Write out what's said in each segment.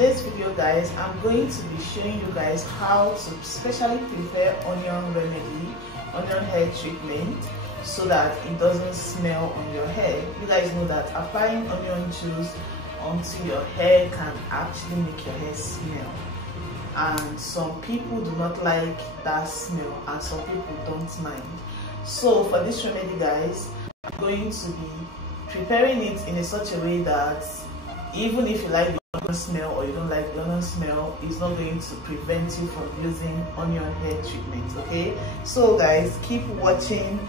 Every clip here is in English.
today's video, guys, I'm going to be showing you guys how to specially prepare onion remedy, onion hair treatment, so that it doesn't smell on your hair. You guys know that applying onion juice onto your hair can actually make your hair smell, and some people do not like that smell and some people don't mind. So for this remedy, guys, I'm going to be preparing it in such a way that even if you like the onion smell or you don't like the onion smell, it's not going to prevent you from using onion hair treatment. Okay, so guys, keep watching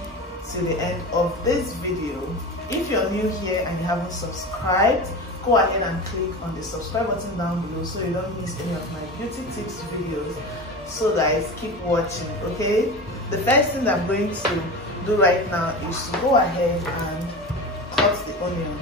to the end of this video. If you're new here and you haven't subscribed, go ahead and click on the subscribe button down below so you don't miss any of my beauty tips videos. So guys, keep watching. Okay, the first thing that I'm going to do right now is to go ahead and cut the onion.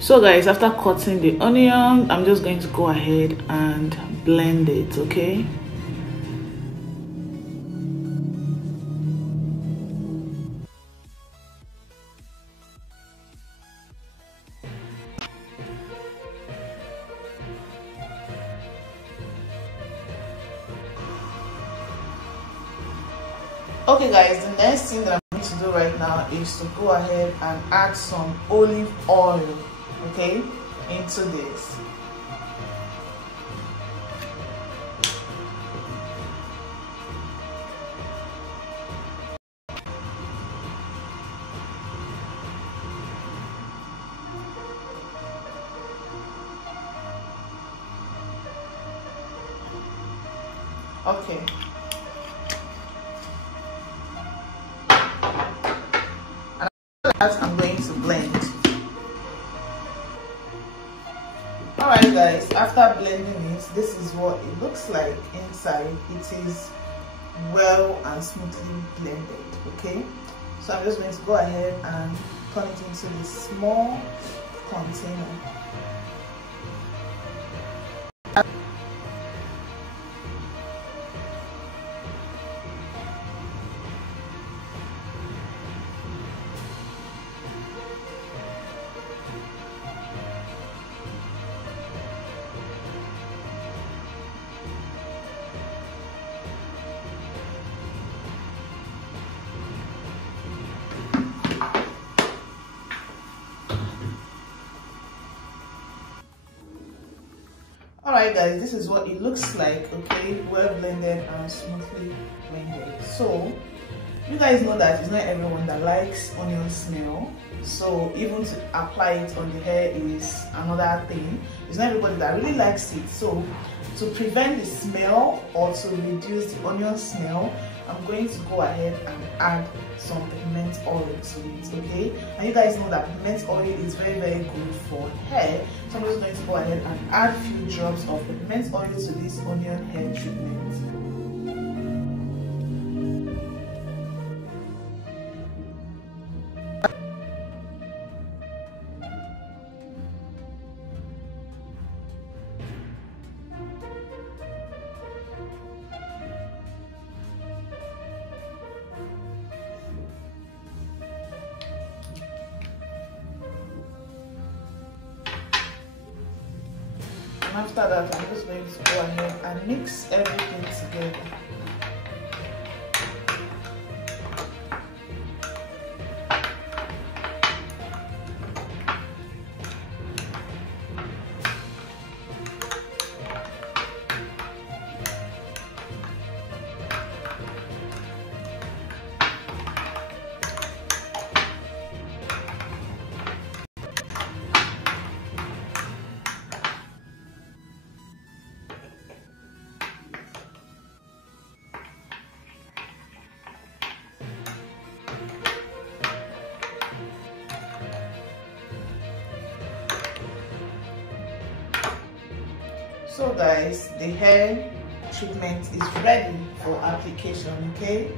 So guys, after cutting the onion, I'm just going to go ahead and blend it. Okay, okay guys, the next thing that I'm going to do right now is to go ahead and add some olive oil, okay, into this. Okay. And after that, I'm going to blend. Alright guys, after blending it, this is what it looks like inside. It is well and smoothly blended. Okay, so I'm just going to go ahead and turn it into this small container. Alright guys, this is what it looks like. Okay, well blended and smoothly blended. So you guys know that it's not everyone that likes onion smell, so even to apply it on the hair is another thing. It's not everybody that really likes it. So to prevent the smell or to reduce the onion smell, I'm going to go ahead and add some peppermint oil to it, okay? And you guys know that peppermint oil is very, very good for hair. So I'm just going to go ahead and add a few drops of peppermint oil to this onion hair treatment. After that, I'm just going to go ahead and mix everything together. So guys, the hair treatment is ready for application, okay?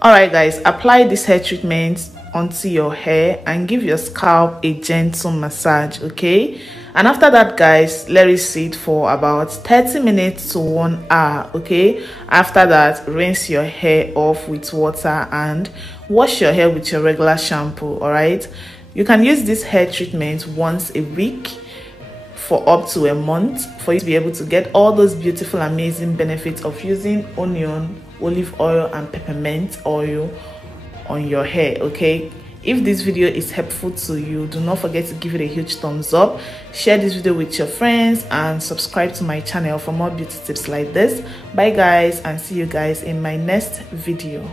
Alright guys, apply this hair treatment onto your hair and give your scalp a gentle massage, okay? And after that guys, let it sit for about 30 minutes to 1 hour, okay? After that, rinse your hair off with water and wash your hair with your regular shampoo, alright? You can use this hair treatment once a week for up to a month for you to be able to get all those beautiful, amazing benefits of using onion, olive oil and peppermint oil on your hair, okay? If this video is helpful to you, do not forget to give it a huge thumbs up, share this video with your friends and subscribe to my channel for more beauty tips like this. Bye guys, and see you guys in my next video.